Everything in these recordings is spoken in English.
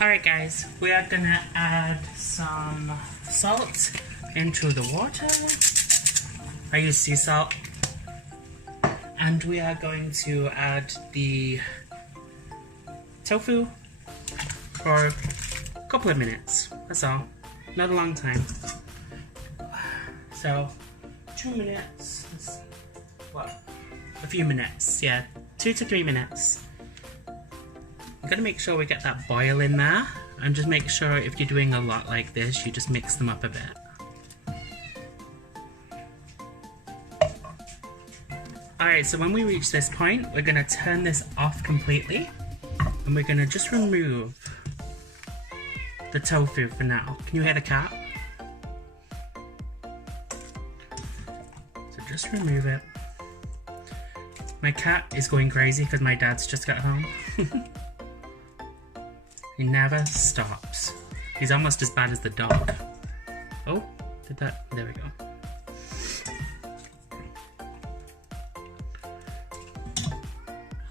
Alright guys, we are gonna add some salt into the water. I use sea salt. And we are going to add the tofu for a couple of minutes. That's all. Not a long time. So, 2 minutes. What? A few minutes, yeah. 2 to 3 minutes. I'm gonna make sure we get that boil in there, and just make sure if you're doing a lot like this, you just mix them up a bit. Alright, so when we reach this point, we're gonna turn this off completely, and we're gonna just remove the tofu for now. Can you hear the cat? just remove it. My cat is going crazy because my dad's just got home. He never stops. He's almost as bad as the dog. Oh, did that? There we go.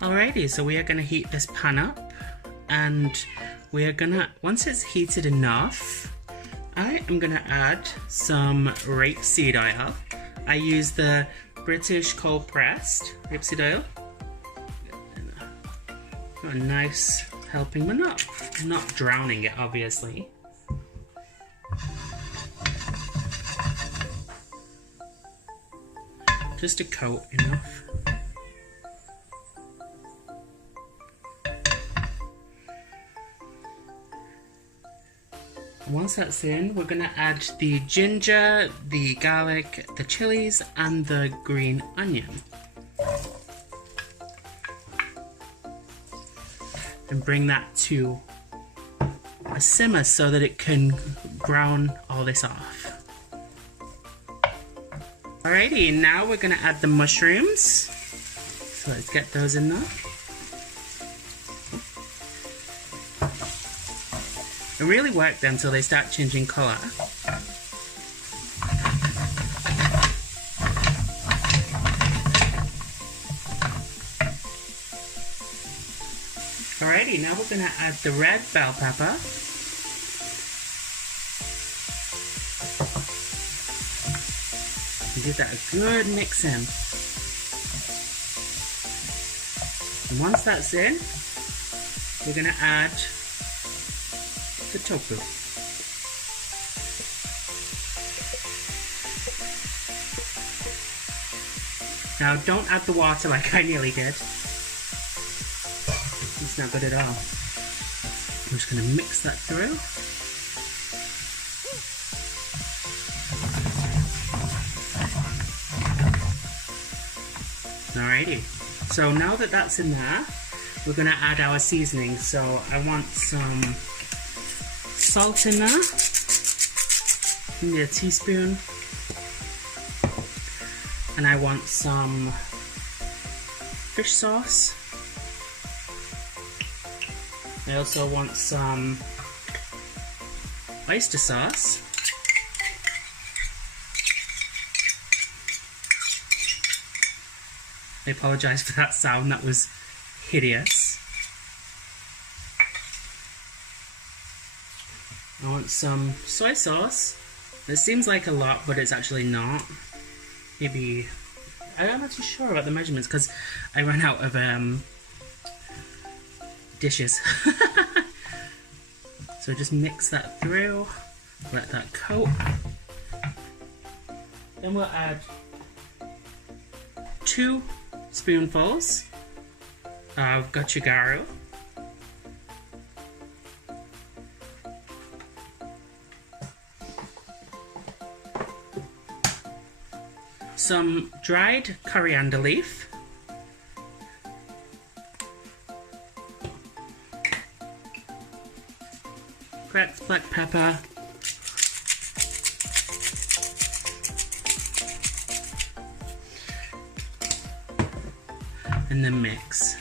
Alrighty, so we are going to heat this pan up, and we are going to, once it's heated enough, I am going to add some rapeseed oil. I use the British cold pressed rapeseed oil. Got a nice helping, but not drowning it, obviously. Just a coat enough. Once that's in, we're going to add the ginger, the garlic, the chilies, and the green onion. And bring that to a simmer so that it can brown all this off. Alrighty, now we're going to add the mushrooms. So let's get those in there. It really worked until they start changing colour. Alrighty, now we're going to add the red bell pepper. And give that a good mix in. And once that's in, we're going to add the tofu. Now don't add the water like I nearly did. It's not good at all. I'm just going to mix that through. Alrighty, so now that that's in there, we're going to add our seasoning. So I want some salt in there, maybe a teaspoon, and I want some fish sauce. I also want some oyster sauce. I apologise for that sound, that was hideous. I want some soy sauce. It seems like a lot, but it's actually not. Maybe, I'm not too sure about the measurements because I ran out of dishes. So just mix that through, let that coat. Then we'll add 2 spoonfuls of gochugaru. Some dried coriander leaf. Cracked black pepper. And then mix.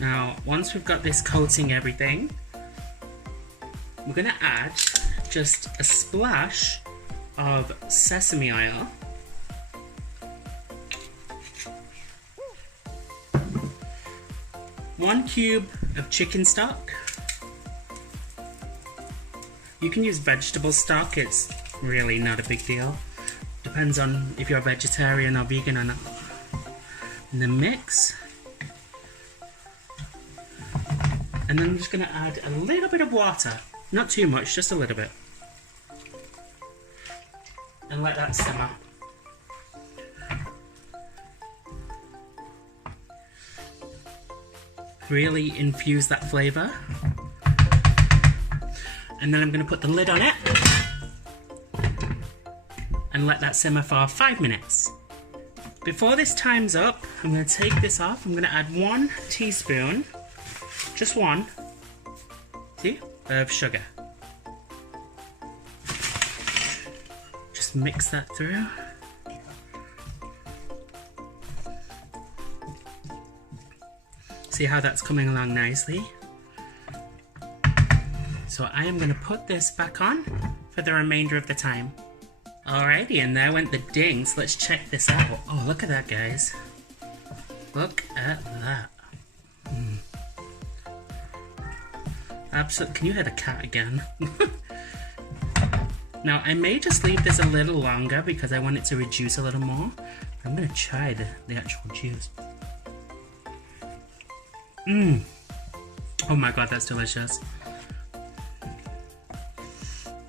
Now, once we've got this coating everything, we're going to add just a splash of sesame oil. One cube of chicken stock. You can use vegetable stock, it's really not a big deal. Depends on if you're a vegetarian or vegan or not. And then mix. And then I'm just going to add a little bit of water. Not too much, just a little bit. And let that simmer. Really infuse that flavour. And then I'm going to put the lid on it. And let that simmer for 5 minutes. Before this time's up, I'm going to take this off. I'm going to add 1 teaspoon just one, see, of sugar. Just mix that through. See how that's coming along nicely? So I am going to put this back on for the remainder of the time. Alrighty, and there went the dings. Let's check this out. Oh, look at that, guys. Look at that. Absolutely. Can you hear the cat again? Now, I may just leave this a little longer because I want it to reduce a little more. I'm going to try the actual juice. Oh my god, that's delicious.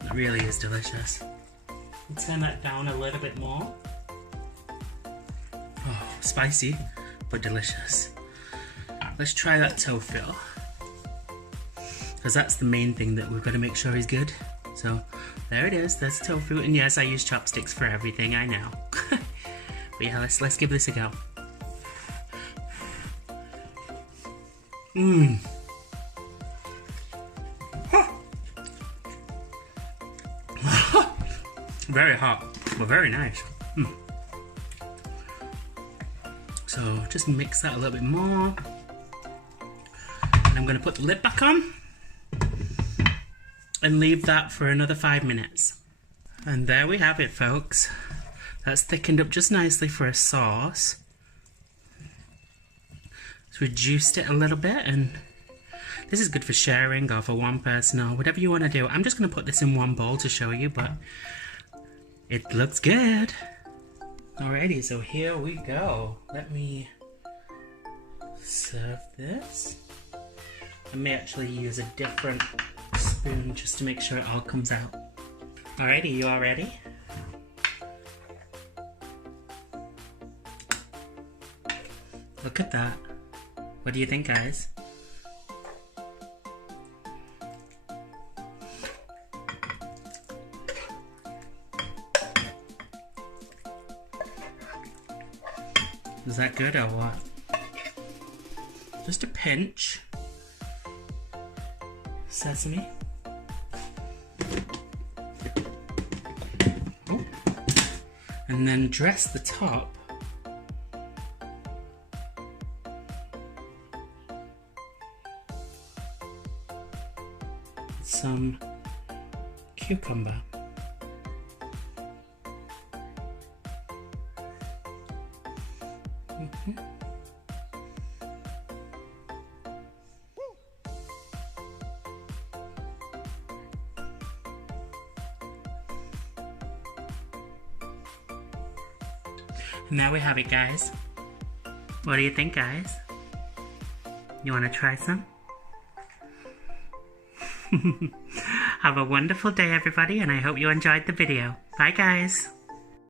It really is delicious. I'll turn that down a little bit more. Oh, spicy, but delicious. Let's try that tofu. Because that's the main thing that we've got to make sure is good. So, there it is, there's tofu. And yes, I use chopsticks for everything, I know. But yeah, let's give this a go. Very hot, but very nice. So just mix that a little bit more. And I'm going to put the lid back on and leave that for another 5 minutes. And there we have it, folks. That's thickened up just nicely for a sauce. It's reduced it a little bit, and this is good for sharing or for one person or whatever you want to do. I'm just going to put this in one bowl to show you, but it looks good. Alrighty, so here we go. Let me serve this. I may actually use a different spoon just to make sure it all comes out. Alrighty, you all ready? Look at that. What do you think, guys? Is that good or what? Just a pinch. Sesame. Oh. And then dress the top with some cucumber. And there we have it, guys. What do you think, guys? You want to try some? Have a wonderful day, everybody, and I hope you enjoyed the video. Bye, guys.